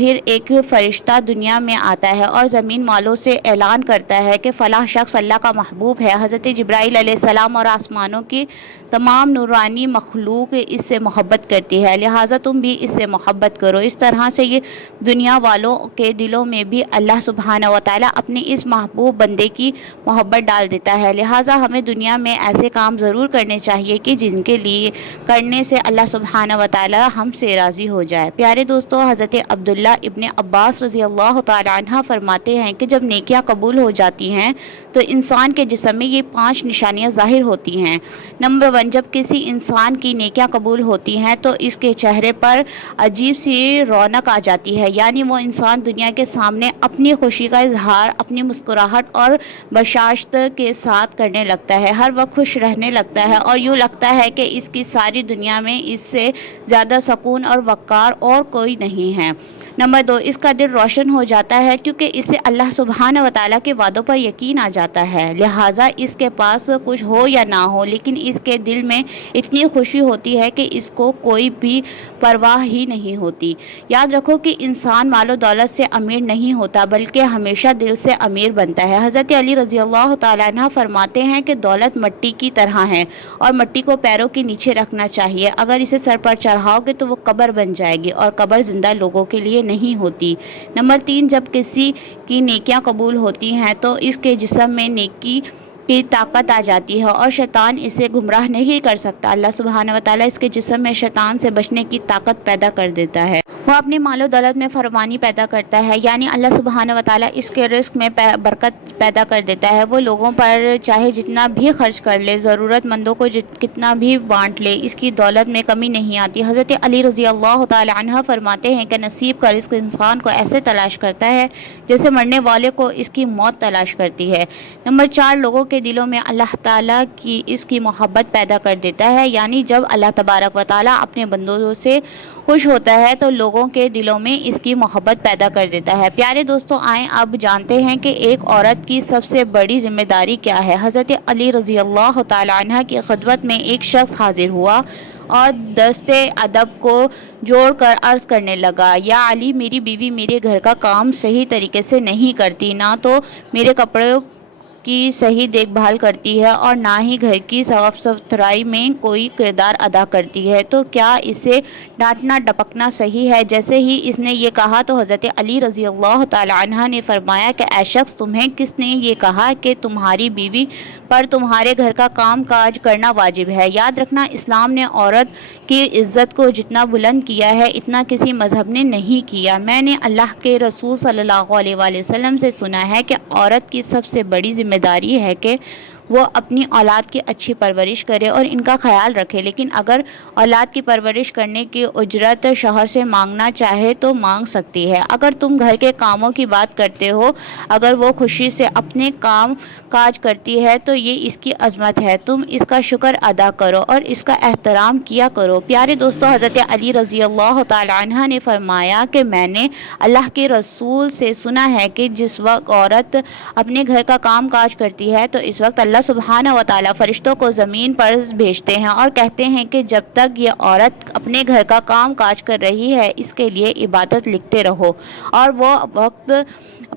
پھر ایک فرشتہ دنیا میں آتا ہے اور زمین والوں سے اعلان کرتا ہے کہ فلاں شخص اللہ کا محبوب ہے۔ حضرت جبرائیل علیہ السلام اور آسمانوں کی تمام نورانی مخلوق اس سے محبت کرتی ہے، لہٰذا تم بھی اس سے محبت کرو۔ اس طرح سے یہ دنیا والوں کے دلوں میں بھی اللہ سبحانہ و تعالیٰ اپنے اس محبوب بندے کی محبت ڈال دیتا ہے، لہٰذا ہمیں دنیا میں ایسے کام ضرور کرنے چاہیے کہ جن کے لیے کرنے سے اللہ سبحانہ و تعالیٰ ہم سے راضی ہو جائے۔ پیارے دوستو، حضرت عبداللہ ابن عباس رضی اللہ تعالیٰ عنہ فرماتے ہیں کہ جب نیکیاں قبول ہو جاتی ہیں تو انسان کے جسم میں یہ 5 نشانیاں ظاہر ہوتی ہیں۔ نمبر 1، جب کسی انسان کی نیکیاں قبول ہوتی ہیں تو اس کے چہرے پر عجیب سی رونق آ جاتی ہے، یعنی وہ انسان دنیا کے سامنے اپنی خوشی کا اظہار اپنی مسکراہٹ اور بشاشت کے ساتھ کرنے لگتا ہے، ہر وقت خوش رہنے لگتا ہے اور یوں لگتا ہے کہ اس کی ساری دنیا میں اس سے زیادہ سکون اور وقار اور کوئی نہیں ہے۔ نمبر 2، اس کا دل روشن ہو جاتا ہے کیونکہ اسے اللہ سبحانہ و تعالیٰ کے وعدوں پر یقین آ جاتا ہے، لہٰذا اس کے پاس کچھ ہو یا نہ ہو لیکن اس کے دل میں اتنی خوشی ہوتی ہے کہ اس کو کوئی بھی پرواہ ہی نہیں ہوتی۔ یاد رکھو کہ انسان مال و دولت سے امیر نہیں ہوتا بلکہ ہمیشہ دل سے امیر بنتا ہے۔ حضرت علی رضی اللہ تعالیٰ عنہ فرماتے ہیں کہ دولت مٹی کی طرح ہے اور مٹی کو پیروں کے نیچے رکھنا چاہیے، اگر اسے سر پر چڑھاؤ گے تو وہ قبر بن جائے گی اور قبر زندہ لوگوں کے لیے نہیں ہوتی۔ نمبر 3، جب کسی کی نیکیاں قبول ہوتی ہیں تو اس کے جسم میں نیکی کی طاقت آ جاتی ہے اور شیطان اسے گمراہ نہیں کر سکتا۔ اللہ سبحانہ و تعالیٰ اس کے جسم میں شیطان سے بچنے کی طاقت پیدا کر دیتا ہے۔ وہ اپنے مال و دولت میں فراوانی پیدا کرتا ہے، یعنی اللہ سبحانہ و تعالیٰ اس کے رزق میں برکت پیدا کر دیتا ہے۔ وہ لوگوں پر چاہے جتنا بھی خرچ کر لے، ضرورت مندوں کو کتنا بھی بانٹ لے، اس کی دولت میں کمی نہیں آتی۔ حضرت علی رضی اللہ تعالیٰ عنہ فرماتے ہیں کہ نصیب کا رزق انسان کو ایسے تلاش کرتا ہے جیسے مرنے والے کو اس کی موت تلاش کرتی ہے۔ نمبر 4، لوگوں کے دلوں میں اللہ تعالیٰ کی اس کی محبت پیدا کر دیتا ہے، یعنی جب اللہ تبارک و تعالیٰ اپنے بندوں سے خوش ہوتا ہے تو لوگوں کے دلوں میں اس کی محبت پیدا کر دیتا ہے۔ پیارے دوستو، آئیں اب جانتے ہیں کہ ایک عورت کی سب سے بڑی ذمہ داری کیا ہے۔ حضرت علی رضی اللہ تعالیٰ عنہ کی خدمت میں ایک شخص حاضر ہوا اور دست ادب کو جوڑ کر عرض کرنے لگا، یا علی، میری بیوی میرے گھر کا کام صحیح طریقے سے نہیں کرتی، نہ تو میرے کپڑوں کی صحیح دیکھ بھال کرتی ہے اور نہ ہی گھر کی صاف ستھرائی میں کوئی کردار ادا کرتی ہے، تو کیا اسے ڈانٹنا ڈپکنا صحیح ہے؟ جیسے ہی اس نے یہ کہا تو حضرت علی رضی اللہ تعالی عنہ نے فرمایا کہ اے شخص، تمہیں کس نے یہ کہا کہ تمہاری بیوی پر تمہارے گھر کا کام کاج کرنا واجب ہے؟ یاد رکھنا، اسلام نے عورت کی عزت کو جتنا بلند کیا ہے اتنا کسی مذہب نے نہیں کیا۔ میں نے اللہ کے رسول صلی اللہ علیہ وآلہ وسلم سے سنا ہے کہ عورت کی سب سے بڑی ذمہ داری ہے کہ وہ اپنی اولاد کی اچھی پرورش کرے اور ان کا خیال رکھے، لیکن اگر اولاد کی پرورش کرنے کی اجرت شوہر سے مانگنا چاہے تو مانگ سکتی ہے۔ اگر تم گھر کے کاموں کی بات کرتے ہو، اگر وہ خوشی سے اپنے کام کاج کرتی ہے تو یہ اس کی عظمت ہے، تم اس کا شکر ادا کرو اور اس کا احترام کیا کرو۔ پیارے دوستو، حضرت علی رضی اللہ تعالی عنہ نے فرمایا کہ میں نے اللہ کے رسول سے سنا ہے کہ جس وقت عورت اپنے گھر کا کام کاج کرتی ہے تو اس وقت اللہ سبحانہ و تعالیٰ فرشتوں کو زمین پر بھیجتے ہیں اور کہتے ہیں کہ جب تک یہ عورت اپنے گھر کا کام کاج کر رہی ہے اس کے لیے عبادت لکھتے رہو، اور وہ وقت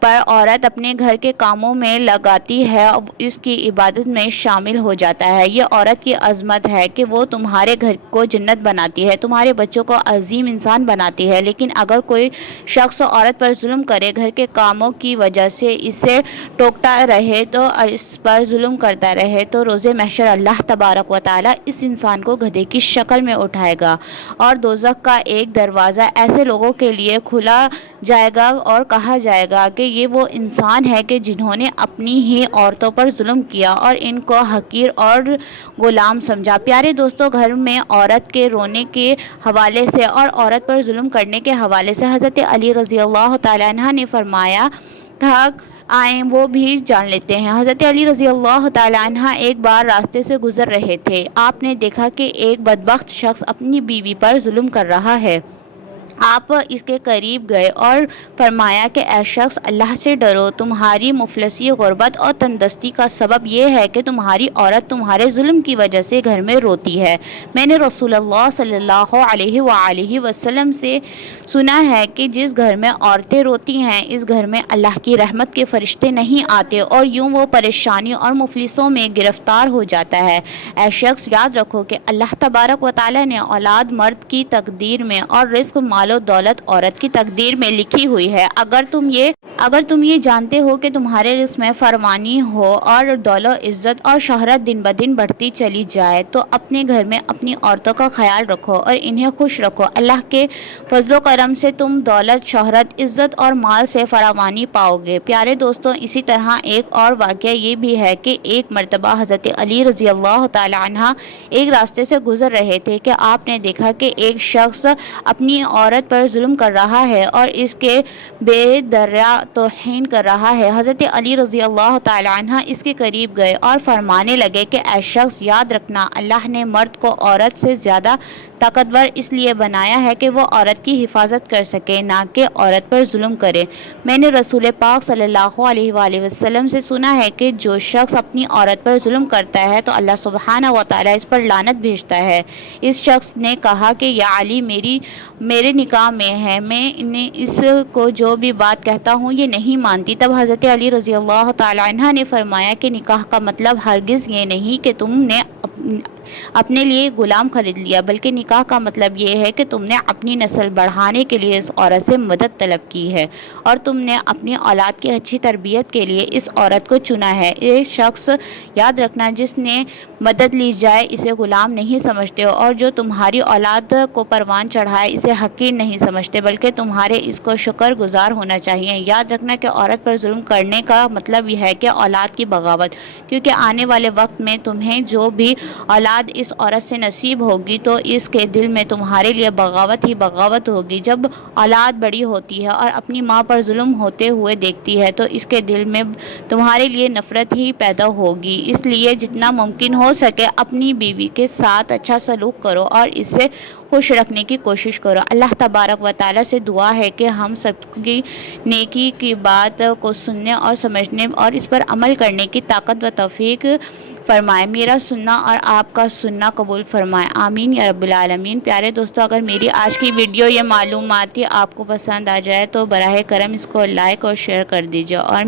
پر عورت اپنے گھر کے کاموں میں لگاتی ہے اس کی عبادت میں شامل ہو جاتا ہے۔ یہ عورت کی عظمت ہے کہ وہ تمہارے گھر کو جنت بناتی ہے، تمہارے بچوں کو عظیم انسان بناتی ہے، لیکن اگر کوئی شخص عورت پر ظلم کرے، گھر کے کاموں کی وجہ سے اسے ٹوکتا رہے تو اس پر ظلم کرتا رہے، تو روز محشر اللہ تبارک و تعالیٰ اس انسان کو گدھے کی شکل میں اٹھائے گا اور دوزخ کا ایک دروازہ ایسے لوگوں کے لیے کھلا جائے گا اور کہا جائے گا کہ یہ وہ انسان ہے کہ جنہوں نے اپنی ہی عورتوں پر ظلم کیا اور ان کو حقیر اور غلام سمجھا۔ پیارے دوستو، گھر میں عورت کے رونے کے حوالے سے اور عورت پر ظلم کرنے کے حوالے سے حضرت علی رضی اللہ تعالیٰ عنہ نے فرمایا تھا، آئیں وہ بھی جان لیتے ہیں۔ حضرت علی رضی اللہ تعالیٰ عنہ ایک بار راستے سے گزر رہے تھے، آپ نے دیکھا کہ ایک بدبخت شخص اپنی بیوی پر ظلم کر رہا ہے آپ اس کے قریب گئے اور فرمایا کہ اے شخص اللہ سے ڈرو، تمہاری مفلسی، غربت اور تندرستی کا سبب یہ ہے کہ تمہاری عورت تمہارے ظلم کی وجہ سے گھر میں روتی ہے۔ میں نے رسول اللہ صلی اللہ علیہ وآلہ وسلم سے سنا ہے کہ جس گھر میں عورتیں روتی ہیں اس گھر میں اللہ کی رحمت کے فرشتے نہیں آتے اور یوں وہ پریشانی اور مفلسوں میں گرفتار ہو جاتا ہے۔ اے شخص یاد رکھو کہ اللہ تبارک و تعالی نے اولاد مرد کی تقدیر میں اور رزق مال و دولت عورت کی تقدیر میں لکھی ہوئی ہے۔ اگر تم یہ جانتے ہو کہ تمہارے رزق میں فراوانی ہو اور دولت، عزت اور شہرت دن بدن بڑھتی چلی جائے تو اپنے گھر میں اپنی عورتوں کا خیال رکھو اور انہیں خوش رکھو۔ اللہ کے فضل و کرم سے تم دولت، شہرت، عزت اور مال سے فراوانی پاؤ گے۔ پیارے دوستوں، اسی طرح ایک اور واقعہ یہ بھی ہے کہ ایک مرتبہ حضرت علی رضی اللہ تعالی عنہ ایک راستے سے گزر رہے تھے کہ آپ نے دیکھا کہ ایک شخص اپنی عورت پر ظلم کر رہا ہے اور اس کے بے دریا توہین کر رہا ہے۔ حضرت علی رضی اللہ تعالی عنہ اس کے قریب گئے اور فرمانے لگے کہ اے شخص یاد رکھنا، اللہ نے مرد کو عورت سے زیادہ طاقتور اس لیے بنایا ہے کہ وہ عورت کی حفاظت کر سکے، نہ کہ عورت پر ظلم کرے۔ میں نے رسول پاک صلی اللہ علیہ وآلہ وسلم سے سنا ہے کہ جو شخص اپنی عورت پر ظلم کرتا ہے تو اللہ سبحانہ و تعالی اس پر لعنت بھیجتا ہے۔ اس شخص نے کہا کہ یا علی، میرے نکاح میں ہے، میں اس کو جو بھی بات کہتا ہوں یہ نہیں مانتی۔ تب حضرت علی رضی اللہ تعالی عنہ نے فرمایا کہ نکاح کا مطلب ہرگز یہ نہیں کہ تم نے اپنے لیے غلام خرید لیا، بلکہ نکاح کا مطلب یہ ہے کہ تم نے اپنی نسل بڑھانے کے لیے اس عورت سے مدد طلب کی ہے اور تم نے اپنی اولاد کی اچھی تربیت کے لیے اس عورت کو چنا ہے۔ ایک شخص یاد رکھنا، جس نے مدد لی جائے اسے غلام نہیں سمجھتے اور جو تمہاری اولاد کو پروان چڑھائے اسے حقیر نہیں سمجھتے، بلکہ تمہارے اس کو شکر گزار ہونا چاہیے۔ یاد رکھنا کہ عورت پر ظلم کرنے کا مطلب یہ ہے کہ اولاد کی بغاوت، کیونکہ آنے والے وقت میں تمہیں جو بھی اولاد اس عورت سے نصیب ہوگی تو اس کے دل میں تمہارے لیے بغاوت ہی بغاوت ہوگی۔ جب اولاد بڑی ہوتی ہے اور اپنی ماں پر ظلم ہوتے ہوئے دیکھتی ہے تو اس کے دل میں تمہارے لیے نفرت ہی پیدا ہوگی۔ اس لیے جتنا ممکن ہو سکے اپنی بیوی کے ساتھ اچھا سلوک کرو اور اسے خوش رکھنے کی کوشش کرو۔ اللہ تبارک و تعالی سے دعا ہے کہ ہم سب کی نیکی کی بات کو سننے اور سمجھنے اور اس پر عمل کرنے کی طاقت و توفیق فرمائے۔ میرا سننا اور آپ کا سننا قبول فرمائے، آمین یا رب العالمین۔ پیارے دوستو، اگر میری آج کی ویڈیو یا معلوماتی آپ کو پسند آ جائے تو براہ کرم اس کو لائک اور شیئر کر دیجیے اور